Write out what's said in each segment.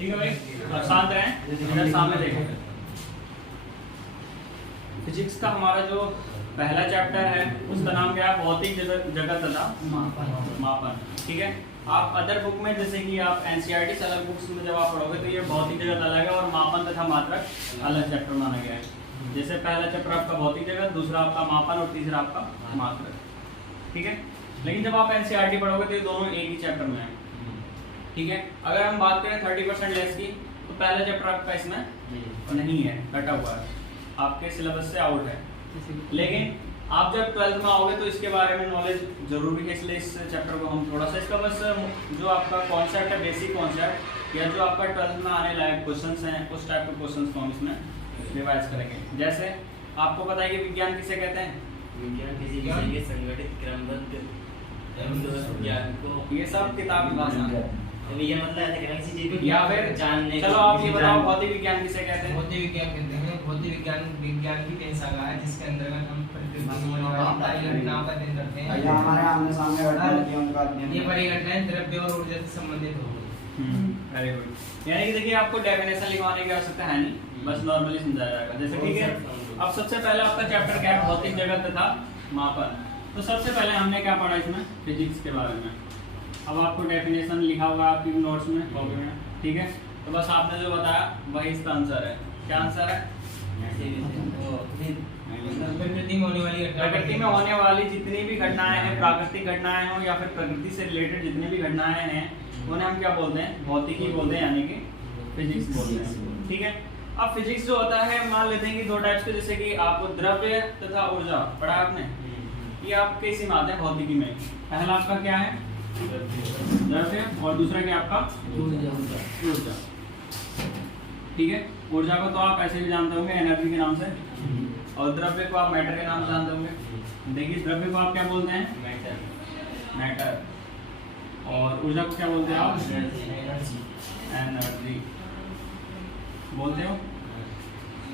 ठीक है भाई, और शांत रहें, इधर सामने देखें। फिजिक्स का हमारा जो पहला चैप्टर है उसका नाम क्या है? भौतिक जगत तथा मापन। ठीक है, आप अदर बुक में जैसे कि आप एनसीईआरटी से अलग बुक्स में जब आप पढ़ोगे तो ये भौतिक जगत अलग है और मापन तथा मात्रक अलग चैप्टर माना गया है। जैसे पहला चैप्टर आपका भौतिक जगत, दूसरा आपका मापन और तीसरा आपका मात्रक। ठीक है, लेकिन जब आप एनसीईआरटी पढ़ोगे तो ये दोनों एक ही चैप्टर में है। ठीक है, अगर हम बात करें 30% लेस की तो पहला चैप्टर आपका इसमें नहीं है, कटा हुआ है, आपके सिलेबस से आउट है। लेकिन आप जब 12th में आओगे तो इसके बारे में नॉलेज जरूरी है, इसलिए इस चैप्टर को हम थोड़ा सा इसका बस जो आपका कॉन्सेप्ट है, बेसिक कॉन्सेप्ट या जो आपका 12th में आने लायक क्वेश्चंस हैं उस टाइप के क्वेश्चंस को हम इसमें रिवाइज करेंगे। जैसे आपको पता है कि विज्ञान किसे कहते हैं? विज्ञान किसी विषय के संगठित क्रमबद्ध ज्ञान को, ये सब किताबी भाषा ये मतलब ऐसे कहना किसी चीज को या फिर जानने। चलो आप ये बताओ, भौतिक विज्ञान किसे कहते हैं? भौतिक विज्ञान कहते हैं, भौतिक विज्ञान की कई शाखा है जिसके अंतर्गत हम घटनाओं का अध्ययन करते हैं। हमारे आमने सामने उनका अध्ययन, ये परिघटनाएं द्रव्य और ऊर्जा से संबंधित होगी। Very good. यानी कि देखिए आपको डेफिनेशन लिखवाने की आवश्यकता है नहीं, बस नॉर्मली समझाया जाएगा। जैसे ठीक है, अब सबसे पहले आपका चैप्टर क्या है? भौतिक जगत तथा मापन। तो सबसे पहले हमने क्या पढ़ा इसमें? फिजिक्स के बारे में। अब आपको डेफिनेशन लिखा होगा आपकी नोट्स में, कॉपी में। ठीक है, तो बस आपने जो बताया वही इसका आंसर है। क्या आंसर है? प्रकृति में होने वाली जितनी भी घटनाएं हैं, प्राकृतिक घटनाएं हो या फिर प्रकृति से रिलेटेड जितनी भी घटनाएं हैं, उन्हें हम क्या बोलते हैं? भौतिकी बोलते हैं, यानी कि फिजिक्स बोलते हैं। ठीक है, अब फिजिक्स जो होता है, मान लेते हैं कि दो टाइप्स के, जैसे कि आपको द्रव्य तथा ऊर्जा पढ़ा आपने, ये आप कैसे मानते हैं भौतिकी में? पहला आपका क्या है? द्रव्य, और दूसरा क्या आपका? ऊर्जा। ठीक है, ऊर्जा को तो आप ऐसे भी जानते होंगे एनर्जी के नाम से, और द्रव्य को आप मैटर के नाम से जानते होंगे। देखिए, द्रव्य को आप क्या बोलते हैं? मैटर। और ऊर्जा को क्या बोलते हैं आप? एनर्जी बोलते हो।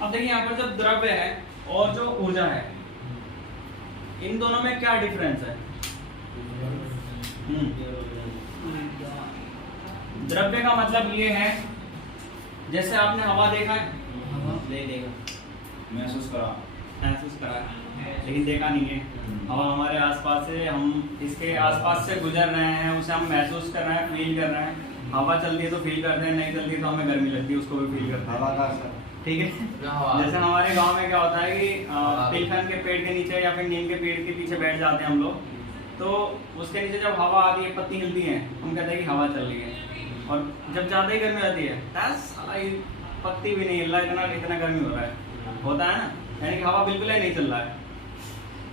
अब देखिए यहाँ पर जब द्रव्य है और जो ऊर्जा है, इन दोनों में क्या डिफरेंस है? द्रव्य का मतलब ये है, जैसे आपने हवा देखा है, महसूस करा है, लेकिन देखा नहीं है। हवा हमारे आसपास से, हम इसके आसपास से गुजर रहे हैं, उसे हम महसूस कर रहे हैं, फील कर रहे हैं। हवा चलती है तो फील करते हैं, नहीं चलती है तो हमें गर्मी लगती है, उसको भी फील करते हैं। हवा का असर। ठीक है, जैसे हमारे गांव में क्या होता है कि तिलखन के पेड़ के नीचे या फिर नीम के पेड़ के पीछे बैठ जाते हैं हम लोग, तो उसके नीचे जब हवा आती है, पत्ती हिलती है, हम कहते हैं कि हवा चल रही है। और जब ज़्यादा ही गर्मी आती है, पत्ती भी नहीं हिल रहा, इतना गर्मी हो रहा है, होता है ना, यानी कि हवा बिल्कुल ही नहीं चल रहा है।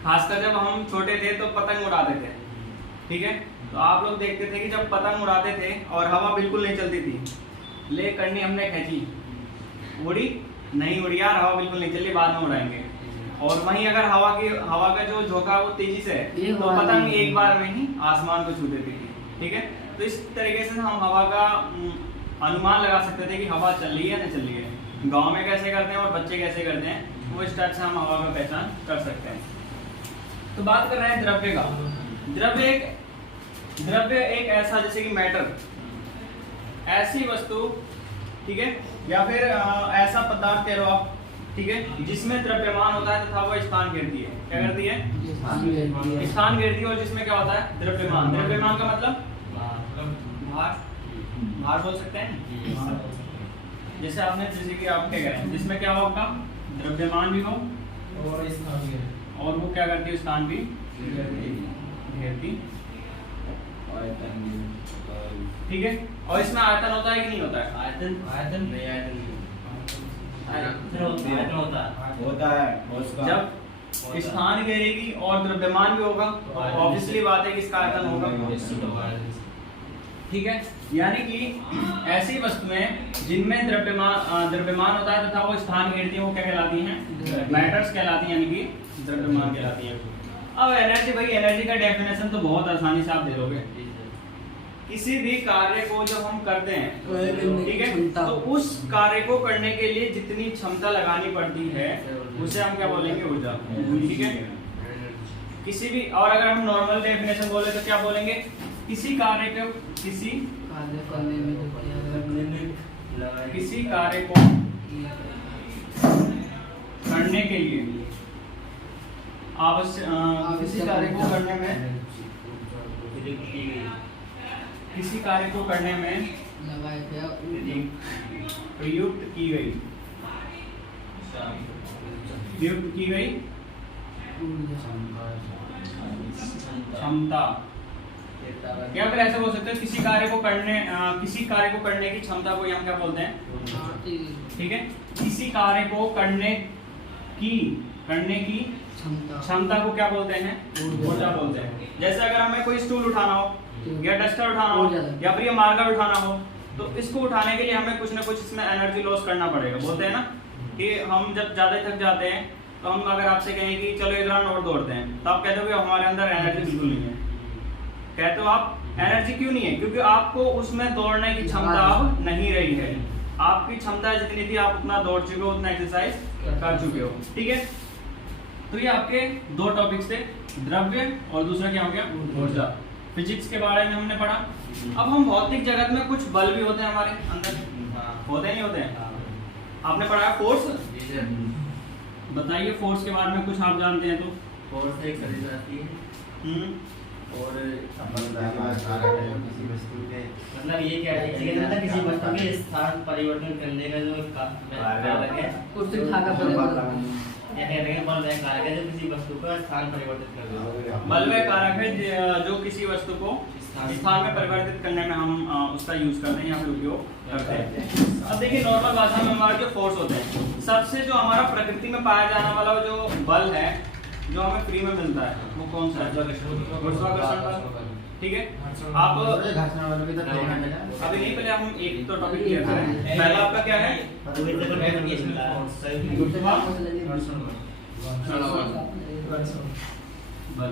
खासकर जब हम छोटे थे तो पतंग उड़ाते थे। ठीक है, तो आप लोग देखते थे कि जब पतंग उड़ाते थे और हवा बिल्कुल नहीं चलती थी, ले करनी हमने खींची, उड़ी नहीं उड़ी यार, हवा बिल्कुल नहीं चली, बाद में उड़ाएंगे। और वहीं अगर हवा का जो झोंका वो तेजी से है तो पतंग एक बार में ही आसमान को छू देती थी। ठीक है, तो इस तरीके से हम हवा का अनुमान लगा सकते थे कि हवा चल रही है, नहीं चल रही है। गांव में कैसे करते हैं और बच्चे कैसे करते हैं, वो इस टाइप से हम हवा का पहचान कर सकते हैं। तो बात कर रहे हैं द्रव्य का। द्रव्य एक ऐसा, जैसे कि मैटर, ऐसी वस्तु, ठीक है, या फिर ऐसा पदार्थ कह लो आप, ठीक है, जिसमें द्रव्यमान होता है तथा वो स्थान घेरती है। क्या करती है? स्थान घेरती है। और जिसमें क्या होता है? द्रव्यमान। द्रव्यमान का मतलब भार, भार बोल सकते हैं। जैसे आपने, जैसे कि आप क्या कह रहे हैं, जिसमें क्या हो आपका? द्रव्यमान भी हो और वो क्या करती है? स्थान भी घेरती। ठीक है, और इसमें आयतन होता है कि नहीं होता है? आयतन नहीं, आयतन होता है। जब स्थान घेरेगी और द्रव्यमान भी होगा तो ऑब्वियसली बात है कि इसका आयतन होगा। ठीक है, यानी कि ऐसी वस्तुएं जिनमें द्रव्यमान होता है तथा वो स्थान घेरती हैं, वो क्या कहलाती हैं? मैटर्स कहलाती हैं, यानी कि द्रव्यमान कहलाती हैं। अब एनर्जी, भाई एनर्जी का डेफिनेशन तो बहुत आसानी से आप दे दोगे। किसी भी कार्य को जब हम करते हैं, ठीक है, तो उस कार्य को करने के लिए जितनी क्षमता लगानी पड़ती है उसे हम क्या बोलेंगे? ऊर्जा। ठीक है, किसी भी, और अगर हम नॉर्मल डेफिनेशन बोले तो क्या बोलेंगे? किसी कार्य को, किसी किसी कार्य को करने के लिए आवश्यक किसी कार्य को करने में किसी कार्य को करने में प्रयुक्त की गई क्षमता, या फिर ऐसे बोल सकते हैं किसी कार्य को करने की क्षमता को हम क्या बोलते हैं, ठीक है। किसी कार्य को करने की क्षमता को क्या बोलते हैं, ऊर्जा बोलते हैं। जैसे अगर हमें कोई स्टूल उठाना हो या डस्टर उठाना हो या फिर ये मार्कर उठाना हो, तो इसको उठाने के लिए हमें कुछ ना कुछ इसमें एनर्जी लॉस करना पड़ेगा। बोलते हैं ना कि हम जब ज्यादा थक जाते हैं तो हम अगर आपसे कहें कि चलो इधर नोट दौड़ते हैं, तो आप कहते हो कि हमारे अंदर एनर्जी बिल्कुल नहीं है। कहते हो आप एनर्जी क्यों नहीं है, क्योंकि आपको उसमें दौड़ने की क्षमता अब नहीं रही है। आपकी क्षमता जितनी थी आप उतना दौड़ चुके हो, उतना एक्सरसाइज कर चुके हो, ठीक है। तो ये आपके दो टॉपिक्स थे, द्रव्य और दूसरा क्या हो गया, ऊर्जा। फिजिक्स के बारे में हमने पढ़ा। अब हम भौतिक जगत में कुछ बल भी होते हैं हमारे अंदर, होते नहीं होते हैं। आपने पढ़ा है फोर्स, बताइए फोर्स के बारे में कुछ आप जानते हैं तो। फोर्स एक सदिश आती है और किसी वस्तु के मतलब ये क्या है, किसी वस्तु के स्थान परिवर्तन करने का जो कारक है, उससे धागा या कहते हैं बलवय कारक है जो किसी वस्तु का स्थान परिवर्तित कर देता है। बलवय कारक है जो किसी वस्तु को स्थान में परिवर्तित करने में हम उसका यूज करते हैं या फिर उपयोग करते हैं। अब देखिए नॉर्मल भाषा में हमारे जो फोर्स होते हैं, सबसे जो हमारा प्रकृति में पाया जाने वाला जो बल है जो हमें फ्री में मिलता है वो कौन सा है, गुरुत्वाकर्षण बल, ठीक है। आप अभी नहीं, पहले हम एक तो टॉपिक क्लियर करें। पहला आपका क्या है, बल,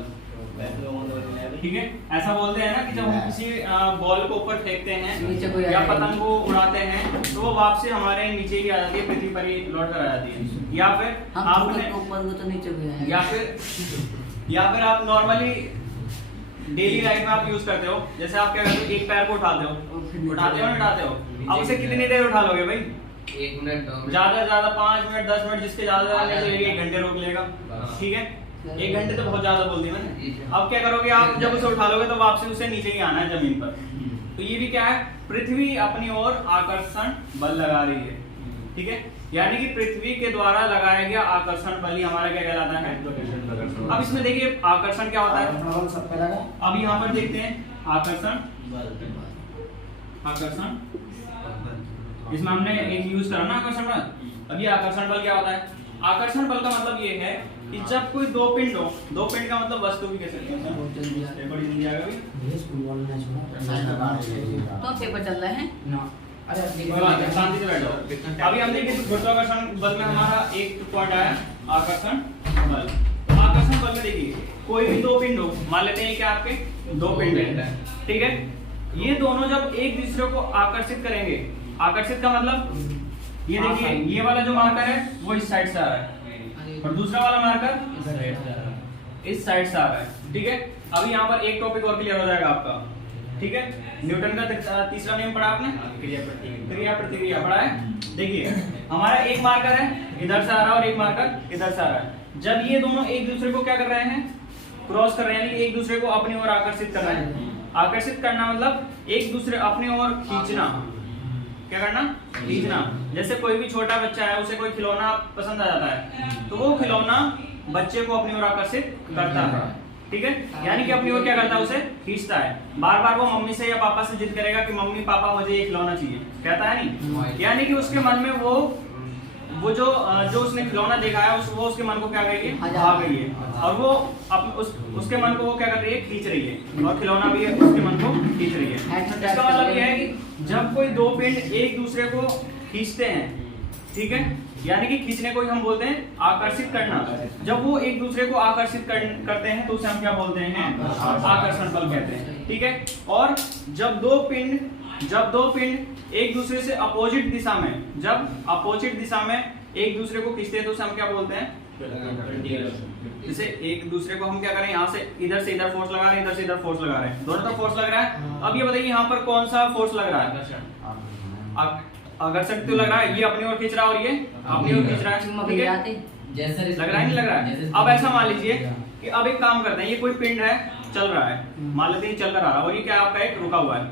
ठीक है। ऐसा बोलते हैं ना कि जब हम किसी बॉल को ऊपर फेंकते हैं या पतंग को उड़ाते हैं तो वो वापसी हमारे नीचे ही आ जाती है, पृथ्वी पर ही लौट कर आ जाती है। या फिर आपने या फिर आप नॉर्मली डेली लाइफ में आप यूज करते हो, जैसे आप क्या करते हो, एक पैर को उठाते हो ना उठाते हो, अब उसे कितनी देर उठा लोगे भाई, 1 मिनट 2 मिनट, ज्यादा ज्यादा 5 मिनट 10 मिनट, जिसके ज्यादा चलेगा 1 घंटे रोक लेगा, ठीक है। 1 घंटे तो बहुत ज्यादा बोल दी मैंने। अब क्या करोगे आप, जब उसे उठा लोगे तो वापसी उसे नीचे ही आना है जमीन पर। तो ये भी क्या है, पृथ्वी अपनी ओर आकर्षण बल लगा रही है, ठीक है। यानी कि पृथ्वी के द्वारा लगाया गया आकर्षण बल ही हमारा क्या कहलाता है। अब इसमें देखिए आकर्षण क्या होता है, अब यहाँ पर देखते हैं आकर्षण, इसमें हमने एक यूज करा ना आकर्षण बल। अब ये आकर्षण बल क्या होता है, आकर्षण बल का मतलब ये है कि जब कोई दो पिंड हो, दो पिंड का मतलब वस्तु भी कह सकते हैं, बड़ी जल्दी आ गई तो पेपर चल रहा है। शांति से बैठो। अभी हम देखिए गुरुत्वाकर्षण बल में हमारा एक पॉइंट आया आकर्षण बल। तो आकर्षण बल में देखिए कोई भी दो पिंड हो, मान लेते हैं कि आपके दो पिंड है, ठीक है। ये दोनों जब एक दूसरे को आकर्षित करेंगे, आकर्षित का मतलब ये देखिए ये वाला जो मार्कर है वो इस साइड से आ रहा है और दूसरा वाला मार्कर इस साइड से आ रहा है, ठीक है। अभी यहाँ पर एक टॉपिक और क्लियर हो जाएगा आपका, ठीक है। न्यूटन का तीसरा नियम पढ़ा आपने, क्रिया प्रतिक्रिया पढ़ा है। देखिए हमारा एक मार्कर है इधर से आ रहा है और एक मार्कर इधर से आ रहा है। जब ये दोनों एक दूसरे को क्या कर रहे हैं, क्रॉस कर रहे हैं, यानी एक दूसरे को अपनी ओर आकर्षित कर रहे हैं। आकर्षित करना मतलब एक दूसरे अपनी ओर खींचना, क्या करना, खींचना। जैसे कोई भी छोटा बच्चा है उसे कोई खिलौना पसंद आ जाता है तो वो खिलौना बच्चे को अपनी ओर आकर्षित करता है, ठीक है। यानी कि अपनी ओर क्या करता है, उसे खींचता है। बार बार वो मम्मी से या पापा से जिद करेगा कि मम्मी पापा मुझे ये खिलौना चाहिए, कहता है नहीं। यानी कि उसके मन में वो जो उसने खिलौना देखा है वो उसके मन को क्या कर रही है, भा गई है और वो उसके मन को वो क्या कर रही है, खींच रही है और खिलौना भी है उसके मन को खींच रही है। इसका मतलब ये है कि जब कोई दो पिंड एक दूसरे को खींचते हैं, ठीक है, यानी कि खींचने को ही हम बोलते हैं आकर्षित करना। जब वो एक दूसरे को आकर्षित करते हैं तो उसे हम क्या बोलते हैं, आकर्षण बल कहते हैं, ठीक है। और जब दो पिंड एक दूसरे से अपोजिट दिशा में, जब अपोजिट दिशा में एक दूसरे को खींचते हैं तो उसे हम क्या बोलते हैं, जैसे एक दूसरे को हम क्या करें, यहाँ से इधर फोर्स लगा रहे हैं, इधर से इधर फोर्स लगा रहे हैं, दोनों तरफ फोर्स लग रहा है। अब ये बताइए यहाँ पर कौन सा फोर्स लग रहा है, आकर्षक तो लग रहा है, ये अपनी ओर खींच रहा है और ये अपनी ओर खींच रहा है, चुम्मा ठीक है? गिराते जैसा लग रहा है नहीं लग रहा है? अब ऐसा मान लीजिए कि अब एक काम करते हैं, ये कोई पिंड है चल रहा है, मान लेते हैं चल कर आ रहा है और ये क्या है आपका एक रुका हुआ है,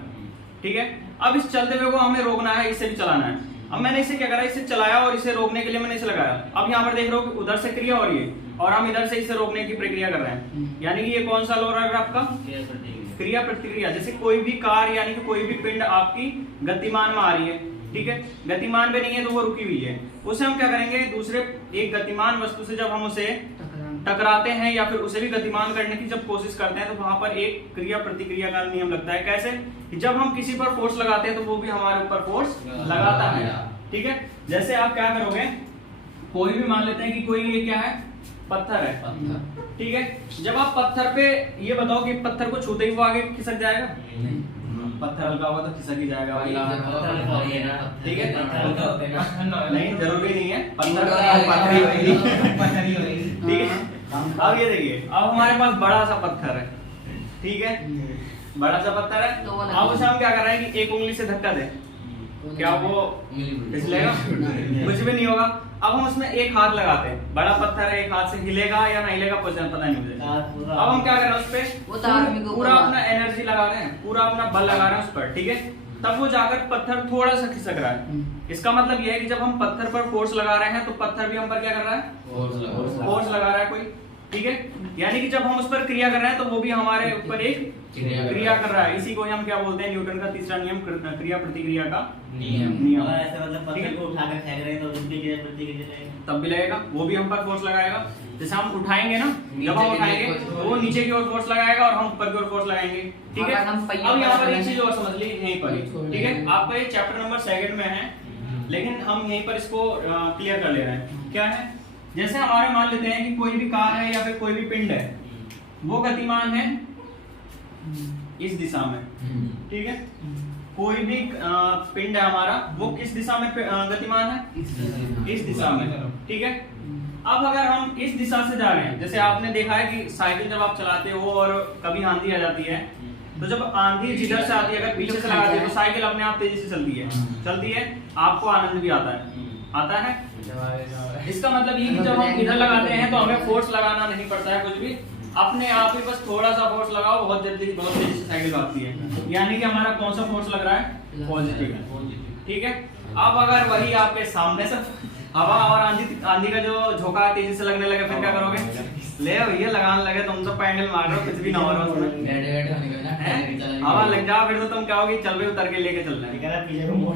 ठीक है? अब इस चलते हुए को हमें रोकना है, इससे भी चलाना है। अब मैंने इसे क्या करा, इसे चलाया और इसे रोकने के लिए मैंने इसे लगाया। अब यहाँ पर देख रहे हो कि उधर से क्रिया हो रही है और हम इधर से इसे रोकने की प्रक्रिया कर रहे हैं, यानी कि ये कौन सा हो रहा है आपका क्रिया प्रतिक्रिया। जैसे कोई भी कार यानी कि कोई भी पिंड आपकी गतिमान में आ रही है, ठीक है? गतिमान पे नहीं है तो वो रुकी हुई है, उसे हम क्या करेंगे, दूसरे एक गतिमान वस्तु से जब हम उसे टकराते हैं या फिर उसे भी गतिमान करने की जब कोशिश करते हैं तो वहां पर एक क्रिया प्रतिक्रिया का नियम लगता है। कैसे कि जब हम किसी पर फोर्स लगाते हैं तो वो भी हमारे ऊपर फोर्स लगाता है, ठीक है? जैसे आप क्या करोगे, कोई भी मान लेते हैं कि कोई ये क्या है, पत्थर है, ठीक है? जब आप पत्थर पे ये बताओ कि पत्थर को छूते ही वो आगे खिसक जाएगा, पत्थर हल्का होगा तो खिसक ही जाएगा भाई, ठीक है? नहीं जरूरी नहीं है, पत्थर ठीक है? अब ये देखिए, अब हमारे पास बड़ा सा पत्थर है, ठीक है? बड़ा सा पत्थर है, अब उसे हम क्या कर रहे हैं कि एक उंगली से धक्का दें, क्या वो फिसलेगा? कुछ भी नहीं होगा। अब हम उसमें एक हाथ लगाते हैं, बड़ा पत्थर है, एक हाथ से हिलेगा या नहीं हिलेगा पता नहीं मुझे। अब हम क्या कर रहे हैं, उस पे पूरा अपना एनर्जी लगा रहे हैं, पूरा अपना बल लगा रहे हैं उस पर, ठीक है? तब वो जाकर पत्थर थोड़ा सा खिसक रहा है। इसका मतलब यह है कि जब हम पत्थर पर फोर्स लगा रहे हैं तो पत्थर भी हम पर क्या कर रहा है, फोर्स लगा रहा है कोई, ठीक है? यानी कि जब हम उस पर क्रिया कर रहे हैं तो वो भी हमारे ऊपर एक क्रिया कर रहा है। इसी को हम क्या बोलते हैं, न्यूटन का तीसरा नियम, क्रिया प्रतिक्रिया का नियम। ऐसे मतलब पत्थर को उठाकर फेंक रहे हैं तो उसकी क्रिया प्रतिक्रिया लगेगा, तब भी लगेगा, वो भी हम पर फोर्स लगाएगा। जैसे हम उठाएंगे ना, जब हम उठाएंगे तो वो नीचे की ओर फोर्स लगाएगा और हम ऊपर की ओर फोर्स लगाएंगे, ठीक है? अब यहाँ पर एक चीज और समझ ली यहीं पर ही, ठीक है? आपका ये चैप्टर नंबर 2 में है, लेकिन हम यहीं पर इसको क्लियर कर ले रहे हैं। क्या है, जैसे हमारे मान लेते हैं कि कोई भी कार है या फिर कोई भी पिंड है, वो गतिमान है इस दिशा में, ठीक है? कोई भी पिंड है हमारा, वो किस दिशा में गतिमान है, इस दिशा में, ठीक है? अब अगर हम इस दिशा से जा रहे हैं, जैसे आपने देखा है कि साइकिल जब आप चलाते हो और कभी आंधी आ जाती है, तो जब आंधी जिधर से आती है अगर पीछे से लगाते हैं तो साइकिल अपने आप तेजी से चलती है, आपको आनंद भी आता है। इसका मतलब ये कि जब हम इधर लगाते हैं तो हमें फोर्स लगाना नहीं पड़ता है कुछ भी, अपने आप ही बस थोड़ा सा फोर्स लगाओ, बहुत जल्दी बहुत तेजी से साइकिल भागती है। यानी कि हमारा कौन सा फोर्स लग रहा है, पॉजिटिव, ठीक है? अब अगर वही आपके सामने से हवा और आंधी का जो झोंका तेजी से लगने लगे, फिर क्या करोगे? ले भैया लगाने लगे, तुम तो पैंडल मार रहे हो, कुछ भी ना हो रहा उसमें, हवा लग जाओ, फिर तो तुम क्या होगी, चल रहे उतर के लेके चल रहे हैं, पीछे को मोड़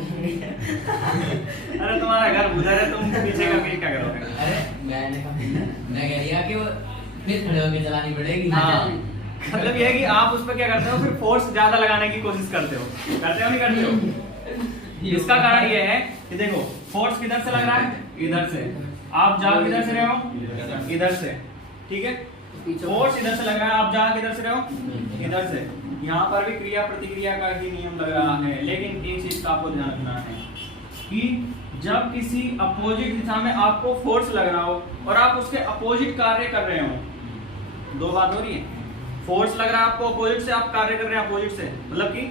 अरे तुम्हारा घर उधर है, तुम पीछे करके क्या करोगे? अरे मैं कह रही कि वो फिर खड़े होकर चलानी पड़ेगी। हाँ, मतलब ये है कि आप उस पर क्या करते हो, फिर फोर्स ज्यादा लगाने की कोशिश करते हो नहीं करते हो? इसका कारण ये है कि देखो, फोर्स किधर से लग रहा है, इधर से, आप जा किधर से रहे हो, इधर से, ठीक है? फोर्स इधर से लग रहा है, आप जा किधर से रहे हो, इधर से। यहाँ पर भी क्रिया प्रतिक्रिया का ही नियम लग रहा है, लेकिन एक चीज का आपको ध्यान रखना है कि जब किसी अपोजिट दिशा में आपको फोर्स लग रहा हो और आप उसके अपोजिट कार्य कर रहे हो, दो बात हो रही है। फोर्स लग रहा है आपको अपोजिट से, आप कार्य कर रहे हैं अपोजिट से, मतलब कि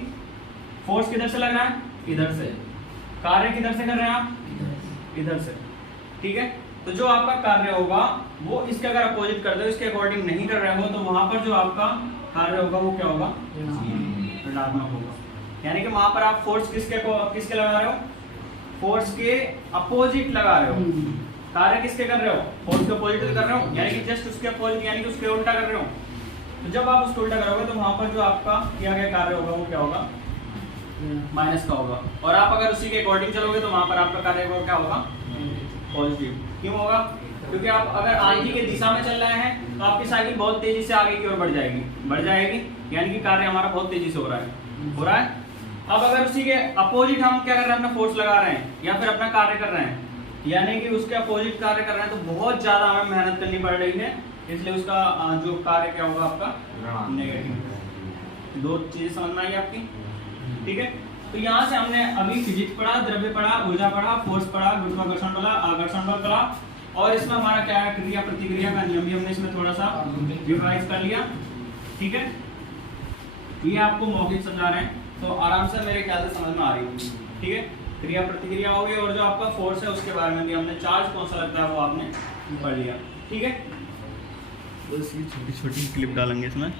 फोर्स किधर से लग रहा है, इधर से, कार्य किधर से कर रहे हैं आप, इधर से, ठीक है? तो जो आपका कार्य होगा वो इसके अगर अपोजिट कर दो, इसके अकॉर्डिंग नहीं कर रहे हो, तो वहां पर जो आपका कार्य होगा वो क्या होगा, ऋणात्मक होगा। यानी कि वहां पर आप फोर्स किसके लगा रहे हो, फोर्स के अपोजिट लगा रहे हो, कार्य किसके कर रहे हो, फोर्स के अपोजिट कर रहे हो, यानी कि जस्ट उसके अपोजिट, यानी कि उसके उल्टा कर रहे हो। तो जब आप उसको उल्टा करोगे तो वहां पर जो आपका किया गया कार्य होगा वो क्या होगा, माइनस का होगा। और आप अगर उसी के अकॉर्डिंग चलोगे तो वहां पर आपका कार्य क्या होगा, पॉजिटिव। क्यों होगा, क्योंकि आप अगर आंधी के दिशा में चल रहे हैं तो आपकी साइकिल बहुत तेजी से आगे की ओर बढ़ जाएगी, यानी कि कार्य हमारा बहुत तेजी से हो रहा है। अब अगर उसी के अपोजिट हम क्या कर रहे हैं, अपना फोर्स लगा रहे हैं या फिर अपना कार्य कर रहे हैं, यानी कि उसके अपोजिट कार्य कर रहे हैं, तो बहुत ज्यादा हमें मेहनत करनी पड़ रही है, इसलिए उसका जो कार्य क्या होगा आपका नेगेटिव। दो चीजें समझ में आई आपकी, ठीक है? तो यहाँ से हमने अभी फिजिक्स पढ़ा, द्रव्य पढ़ा, ऊर्जा पढ़ा, फोर्स पढ़ा, गुरुत्वाकर्षण पढ़ा, आकर्षण बल पढ़ा, और इसमें हमारा क्या है, क्रिया प्रतिक्रिया का नियम भी हमने इसमें थोड़ा सा रिवाइज कर लिया, ठीक है? ये आपको मौखिक समझा रहे हैं तो आराम से मेरे ख्याल से समझ में आ रही है, ठीक है? क्रिया प्रतिक्रिया होगी, और जो आपका फोर्स है उसके बारे में भी हमने, चार्ज कौन सा लगता है वो आपने पढ़ लिया। ठीक है, बस ये छोटी छोटी क्लिप डालेंगे इसमें।